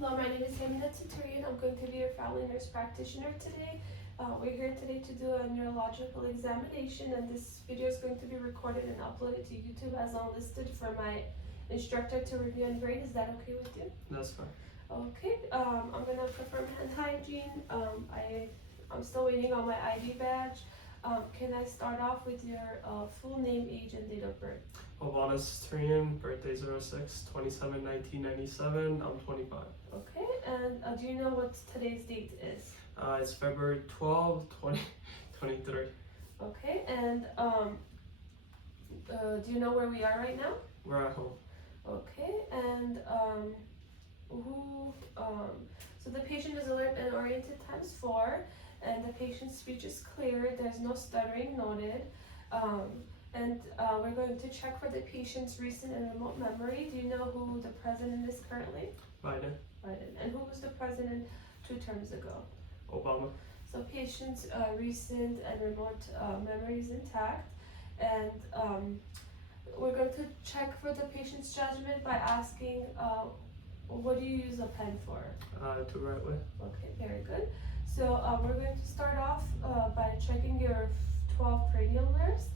Hello, my name is Hermine Tsaturyan. I'm going to be your family nurse practitioner today. We're here today to do a neurological examination, and this video is going to be recorded and uploaded to YouTube as listed for my instructor to review and grade. Is that okay with you? That's fine. Okay, I'm going to confirm hand hygiene. I'm still waiting on my ID badge. Can I start off with your full name, age, and date of birth? Hermine Tsaturyan, birthday 06/27/1997. I'm 25. Okay, and do you know what today's date is? It's February 12th, 2023. Okay, and do you know where we are right now? We're at home. Okay, and so the patient is alert and oriented ×4, and the patient's speech is clear. There's no stuttering noted. And we're going to check for the patient's recent and remote memory. Do you know who the president is currently? Biden. Biden. And who was the president 2 terms ago? Obama. So patient's recent and remote memory is intact. And we're going to check for the patient's judgment by asking, what do you use a pen for? To write with. Okay, very good. So we're going to start off by checking your 12 cranial nerves.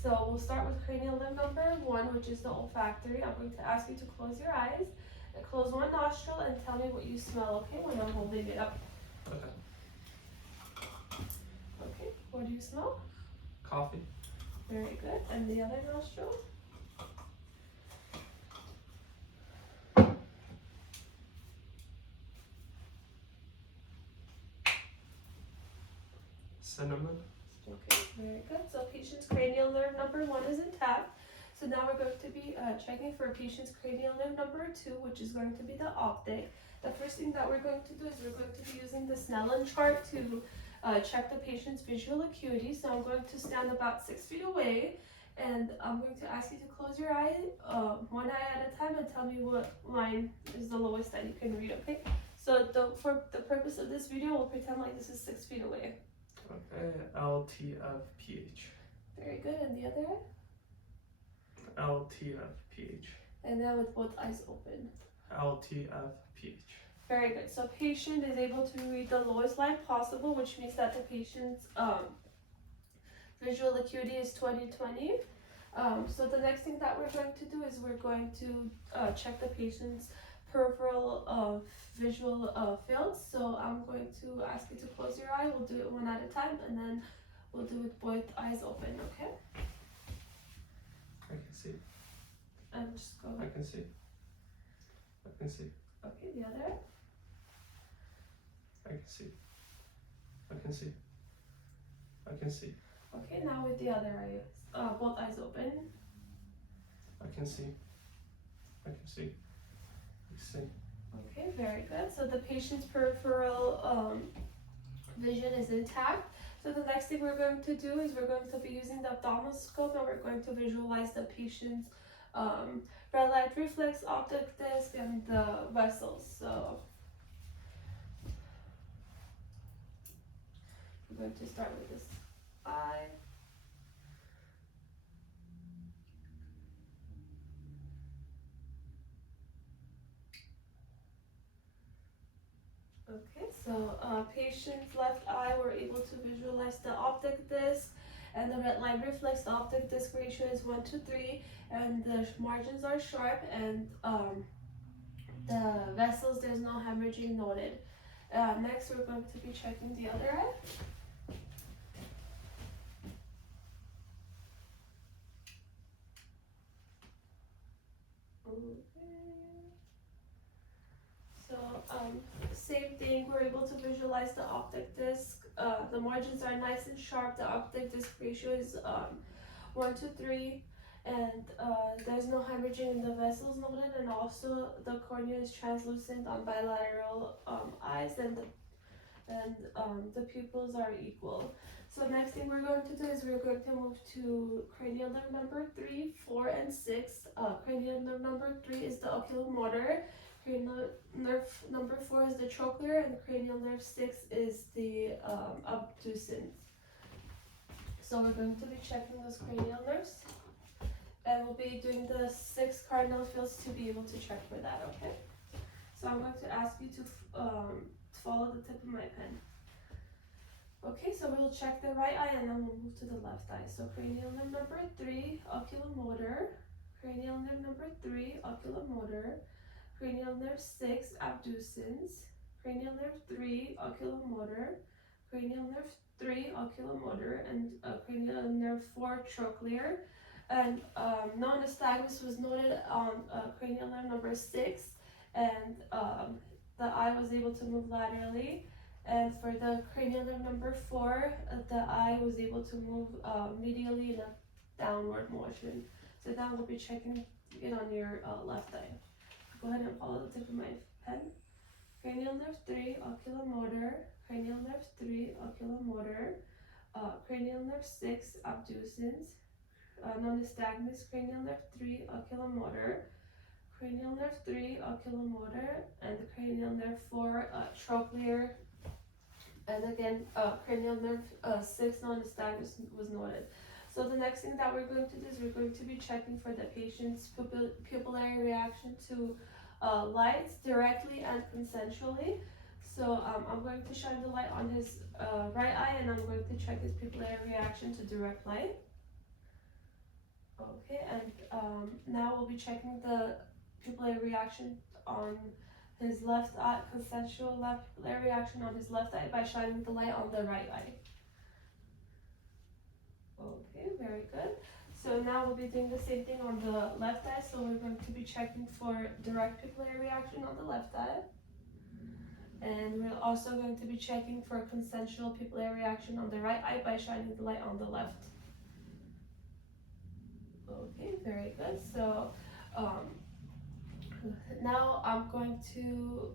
So we'll start with cranial nerve number 1, which is the olfactory. I'm going to ask you to close your eyes, and close one nostril, and tell me what you smell, okay, when I'm holding it up. Okay. Okay, what do you smell? Coffee. Very good. And the other nostril? Cinnamon. Okay, very good. So patient's cranial nerve number 1 is intact. So now we're going to be checking for patient's cranial nerve number 2, which is going to be the optic. The first thing that we're going to do is we're going to be using the Snellen chart to check the patient's visual acuity. So I'm going to stand about 6 feet away, and I'm going to ask you to close your eye, one eye at a time, and tell me what line is the lowest that you can read, okay? So for the purpose of this video, we'll pretend like this is 6 feet away. Okay. LTFPH. Very good. And the other eye? LTFPH. And now with both eyes open. LTFPH. Very good. So patient is able to read the lowest line possible, which means that the patient's visual acuity is 20/20. So the next thing that we're going to do is we're going to check the patient's peripheral visual fields. So I'm going to ask you to close your eye. We'll do it one at a time, and then we'll do it both eyes open, okay? I can see. And just go. I can see. I can see. Okay, the other. I can see. I can see. I can see. Okay, now with the other eye, both eyes open. I can see. I can see. I can see. Okay, very good. So the patient's peripheral vision is intact. So the next thing we're going to do is we're going to be using the ophthalmoscope, and we're going to visualize the patient's red light reflex, optic disc, and the vessels. So we're going to start with this eye. Okay, so patient's left eye, we're able to visualize the optic disc, and the red light reflex optic disc ratio is 1:3, and the margins are sharp, and the vessels, there's no hemorrhaging noted. Next, we're going to be checking the other eye. So same thing, we're able to visualize the optic disc. The margins are nice and sharp. The optic disc ratio is 1:3, and there's no hemorrhaging in the vessels noted, and also the cornea is translucent on bilateral eyes, and the pupils are equal. So next thing we're going to do is we're going to move to cranial nerve number 3, 4, and 6. Cranial nerve number 3 is the oculomotor. Cranial nerve number 4 is the trochlear, and cranial nerve 6 is the abducens. So we're going to be checking those cranial nerves, and we'll be doing the 6 cardinal fields to be able to check for that, okay? So I'm going to ask you to follow the tip of my pen. Okay, so we'll check the right eye and then we'll move to the left eye. So cranial nerve number 3, oculomotor. Cranial nerve number 3, oculomotor. Cranial nerve 6, abducens. Cranial nerve 3, oculomotor. Cranial nerve 3, oculomotor. And cranial nerve 4, trochlear. And no nystagmus was noted on cranial nerve number 6. And the eye was able to move laterally. And for the cranial nerve number 4, the eye was able to move medially in a downward motion. So now we'll be checking it on your left eye. Go ahead and follow the tip of my pen. Cranial nerve 3, oculomotor. Cranial nerve 3, oculomotor. Cranial nerve 6, abducens. Non-nystagmus, cranial nerve 3, oculomotor. Cranial nerve 3, oculomotor. And the cranial nerve 4, trochlear. And again, cranial nerve 6, non-nystagmus was noted. So the next thing that we're going to do is we're going to be checking for the patient's pupillary reaction to lights directly and consensually. So I'm going to shine the light on his right eye and I'm going to check his pupillary reaction to direct light. Okay, and now we'll be checking the pupillary reaction on his left eye, consensual pupillary reaction on his left eye by shining the light on the right eye. Okay, very good. So now we'll be doing the same thing on the left eye. So we're going to be checking for direct pupillary reaction on the left eye. And we're also going to be checking for consensual pupillary reaction on the right eye by shining the light on the left. Okay, very good. So now I'm going to,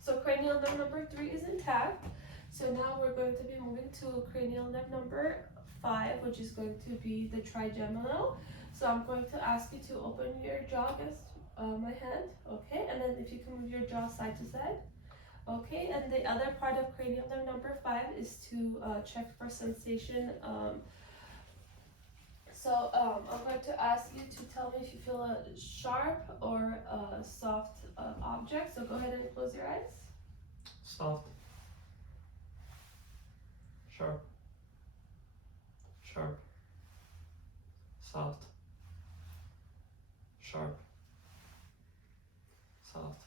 so cranial nerve number 3 is intact. So now we're going to be moving to cranial nerve number 5, which is going to be the trigeminal. So I'm going to ask you to open your jaw against my hand, okay? And then if you can move your jaw side to side. Okay, and the other part of cranial nerve number 5 is to check for sensation. So I'm going to ask you to tell me if you feel a sharp or a soft object. So go ahead and close your eyes. Soft. Sharp. Sharp. Soft. Sharp. Soft.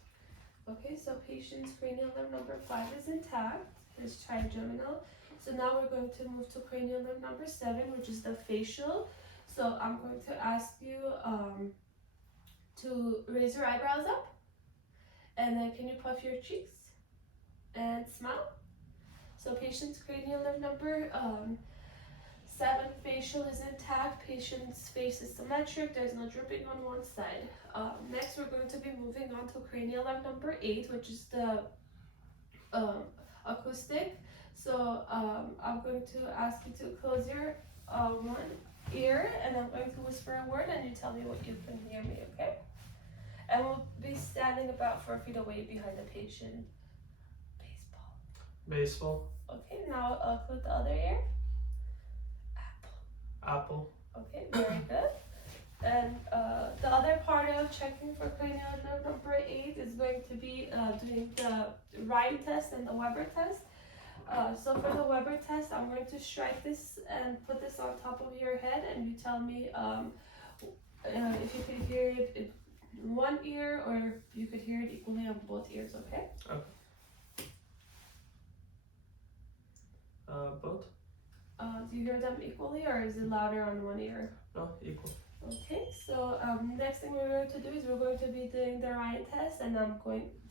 Okay, so patient's cranial nerve number 5 is intact, his trigeminal. So now we're going to move to cranial nerve number 7, which is the facial. So I'm going to ask you to raise your eyebrows up, and then can you puff your cheeks and smile? So patient's cranial nerve number 7 facial is intact. Patient's face is symmetric. There's no dripping on one side. Next, we're going to be moving on to cranial nerve number 8, which is the acoustic. So I'm going to ask you to close your one ear, and I'm going to whisper a word, and you tell me what you can hear me, okay? And we'll be standing about 4 feet away behind the patient. Baseball. Baseball. Okay, now close the other ear. Apple. Okay, very good. And the other part of checking for cranial nerve number 8 is going to be doing the rhyme test and the Weber test. So for the Weber test, I'm going to strike this and put this on top of your head, and you tell me if you could hear it in one ear or if you could hear it equally on both ears, okay? Okay. Both? Do you hear them equally, or is it louder on one ear? No, equal. Okay, so next thing we're going to do is we're going to be doing the Ryan test, and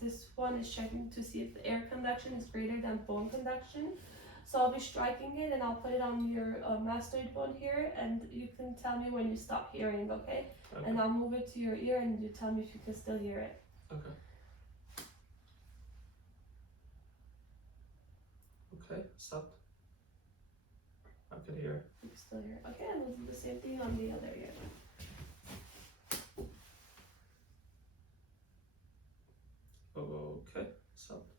this one is checking to see if the air conduction is greater than bone conduction. So I'll be striking it and I'll put it on your mastoid bone here, and you can tell me when you stop hearing, okay? And I'll move it to your ear and you tell me if you can still hear it. Okay. Okay, stopped. I could hear. You can still hear it. Okay, and we'll do the same thing on the other ear. Okay, stopped.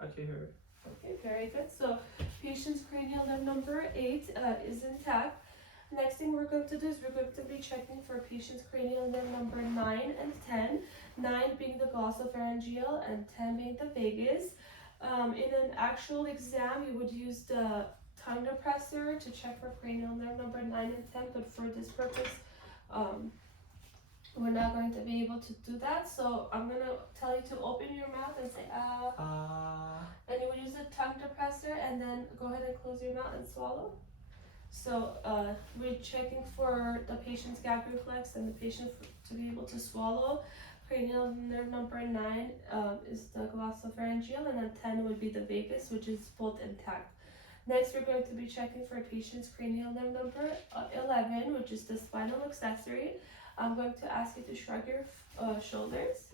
I can hear it. Okay, very good. So patient's cranial nerve number 8 is intact. Next thing we're going to do is we're going to be checking for patient's cranial nerve number 9 and 10. 9 being the glossopharyngeal, and 10 being the vagus. In an actual exam, you would use the tongue depressor to check for cranial nerve number 9 and 10, but for this purpose, we're not going to be able to do that. So I'm going to tell you to open your mouth and say and you would use the tongue depressor, and then go ahead and close your mouth and swallow. So we're checking for the patient's gag reflex and the patient to be able to swallow. Cranial nerve number 9 is the glossopharyngeal, and then 10 would be the vagus, which is both intact. Next, we're going to be checking for a patient's cranial nerve number 11, which is the spinal accessory. I'm going to ask you to shrug your shoulders.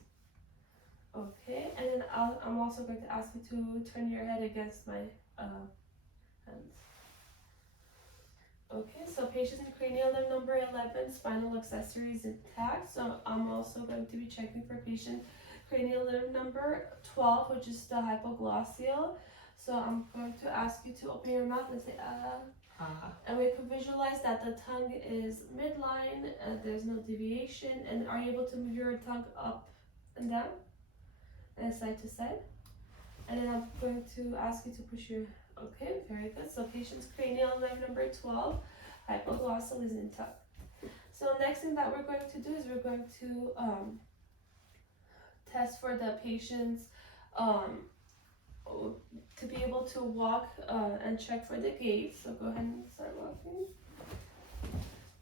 Okay, and then I'm also going to ask you to turn your head against my hands. Okay, so patient's cranial nerve number 11, spinal accessory is intact. So I'm also going to be checking for patient cranial nerve number 12, which is the hypoglossal. So I'm going to ask you to open your mouth and say and we can visualize that the tongue is midline, there's no deviation, and are you able to move your tongue up and down and side to side? And then I'm going to ask you to push your, okay, very good. So patient's cranial nerve number 12, hypoglossal is intact. So next thing that we're going to do is we're going to test for the patient's to be able to walk and check for the gait. So go ahead and start walking.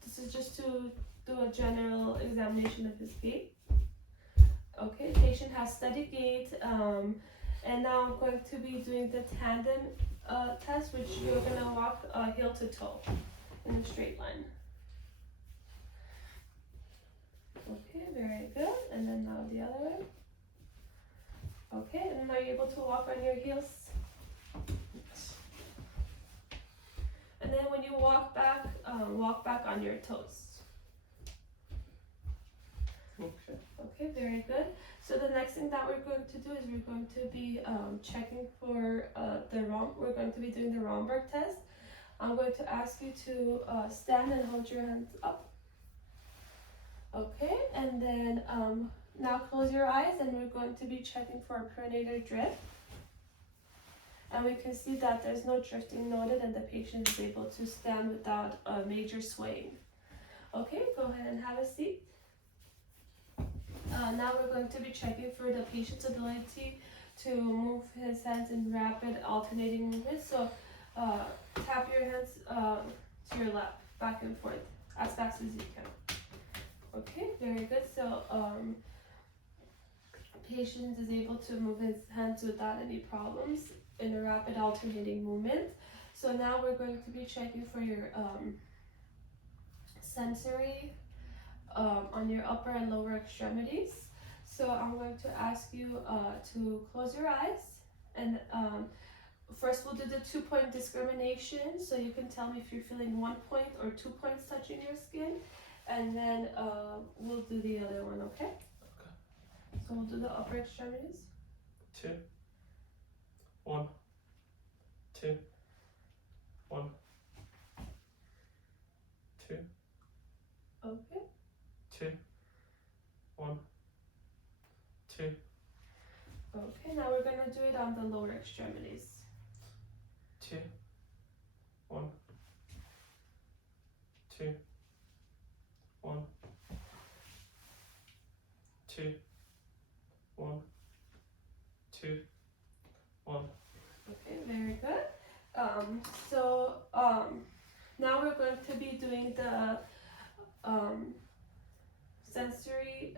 This is just to do a general examination of his gait. Okay, patient has steady gait, and now I'm going to be doing the tandem test, which you're going to walk heel to toe in a straight line. Okay, very good. And then now the other way. Okay, and then are you able to walk on your heels? Yes. And then when you walk back on your toes. Okay. Okay, very good. So the next thing that we're going to do is we're going to be checking for we're going to be doing the Romberg test. I'm going to ask you to stand and hold your hands up. Okay, and then now close your eyes, and we're going to be checking for a pronator drift. And we can see that there's no drifting noted, and the patient is able to stand without a major swaying. Okay, go ahead and have a seat. Now we're going to be checking for the patient's ability to move his hands in rapid alternating movements. So tap your hands to your left, back and forth, as fast as you can. Okay, very good. So patient is able to move his hands without any problems in a rapid alternating movement. So now we're going to be checking for your sensory on your upper and lower extremities. So I'm going to ask you to close your eyes, and first we'll do the 2-point discrimination. So you can tell me if you're feeling 1 point or 2 points touching your skin, and then we'll do the other one, okay? Okay. So we'll do the upper extremities. 2, 1, 2, 1, 2. Okay. 2, 1, 2. Okay, now we're gonna do it on the lower extremities. 2, 1, 2, 1, 2, 1, 2, 1. Okay, very good. Now we're going to be doing the sensory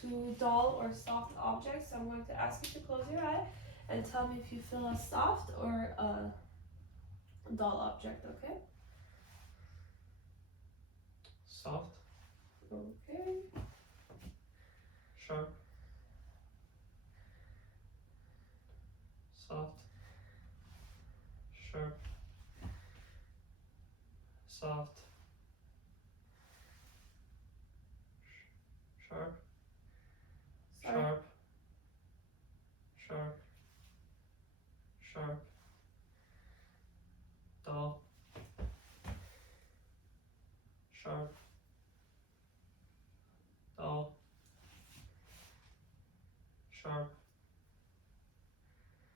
to dull or soft objects. So I'm going to ask you to close your eye and tell me if you feel a soft or a dull object, okay? Soft, Okay. sharp, soft, sharp, soft, sharp, Sorry. sharp, sharp, sharp, dull, sharp, dull, sharp,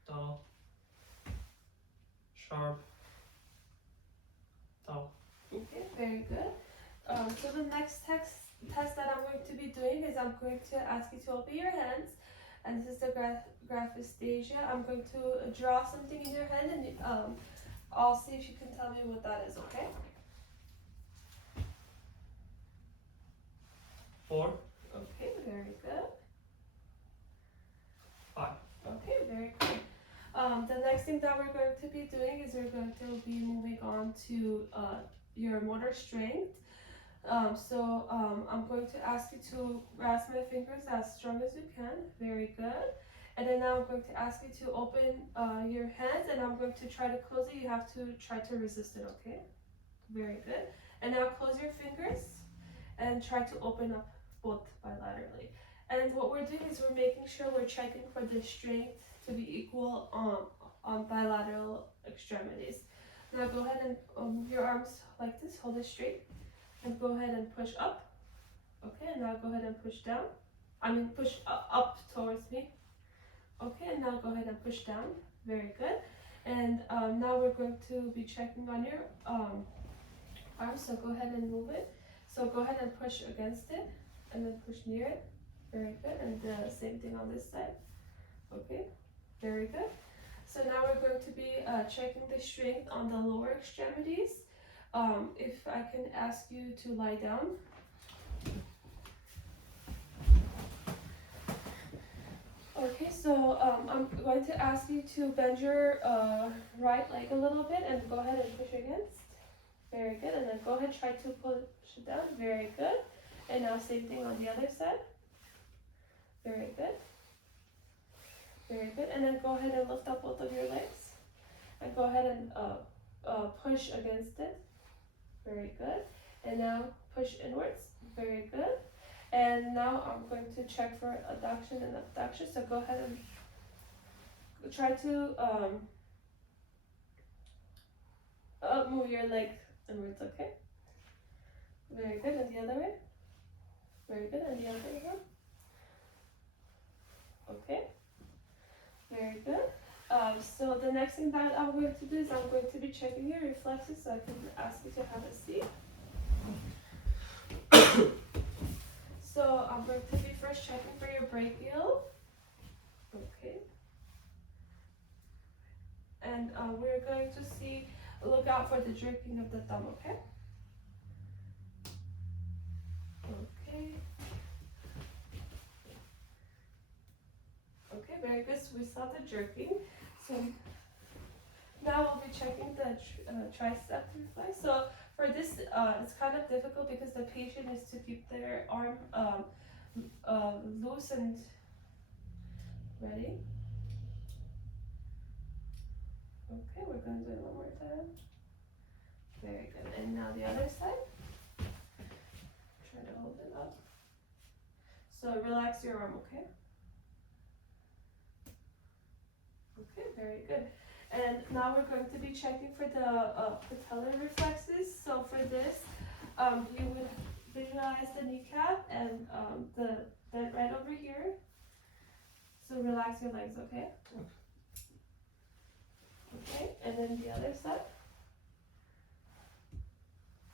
dull, sharp, dull. Okay, very good. So the next test that I'm going to be doing is I'm going to ask you to open your hands, and this is the graphesthesia. I'm going to draw something in your hand, and I'll see if you can tell me what that is. Okay? 4, Okay, very good. 5. Okay, very good. The next thing that we're going to be doing is we're going to be moving on to your motor strength. I'm going to ask you to grasp my fingers as strong as you can. Very good. And then now I'm going to ask you to open your hands, and I'm going to try to close it. You have to try to resist it, okay? Very good. And now close your fingers and try to open up both bilaterally. And what we're doing is we're making sure we're checking for the strength to be equal on bilateral extremities. Now go ahead and move your arms like this, hold it straight, and go ahead and push up. Okay, and now go ahead and push down. Push up towards me. Okay, and now go ahead and push down. Very good. And now we're going to be checking on your arms, so go ahead and move it. So go ahead and push against it, and then push near it. Very good. And the same thing on this side. Okay, very good. So now we're going to be checking the strength on the lower extremities. If I can ask you to lie down. Okay, so I'm going to ask you to bend your right leg a little bit and go ahead and push against. Very good. And then go ahead, try to push it down. Very good. And now same thing on the other side. Very good. Very good. And then go ahead and lift up both of your legs. And go ahead and push against it. Very good. And now push inwards. Very good. And now I'm going to check for adduction and abduction. So go ahead and try to move your leg inwards, okay? Very good. And the other way. Very good. And the other way. Okay. Very good. So the next thing that I'm going to do is I'm going to be checking your reflexes, so I can ask you to have a seat. So I'm going to be first checking for your brachial. Okay. And we're going to look out for the jerking of the thumb, okay? Okay. Okay, very good. So we saw the jerking. So now we'll be checking the tricep reflex. So for this, it's kind of difficult because the patient is to keep their arm loose and ready. Okay, we're going to do it one more time. Very good. And now the other side. Try to hold it up. So relax your arm, okay? Okay, very good. And now we're going to be checking for the patellar reflexes. So for this, you would visualize the kneecap and the right over here. So relax your legs, okay? Okay, and then the other side.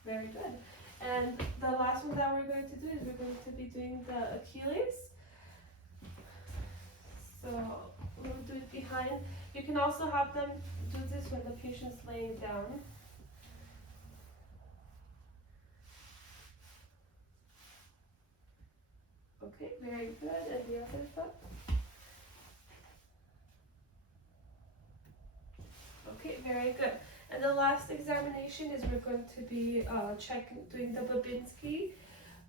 Very good. And the last one that we're going to do is we're going to be doing the Achilles. So we'll do it behind. You can also have them do this when the patient's laying down. Okay, very good. And the other foot. Okay, very good. And the last examination is we're going to be doing the Babinski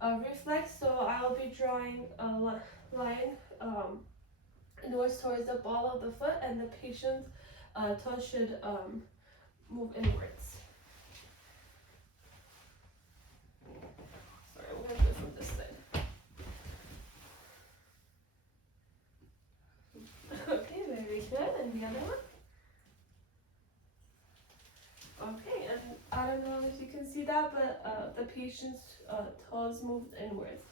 reflex. So I'll be drawing a line nose towards the ball of the foot, and the patient's toe should move inwards. Sorry, we're going to do it from this side. Okay, very good. And the other one? Okay, and I don't know if you can see that, but the patient's toes moved inwards.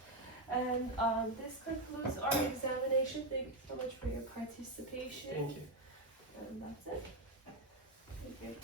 And this concludes our examination. Thank you so much for your participation. Thank you. And that's it. Thank you.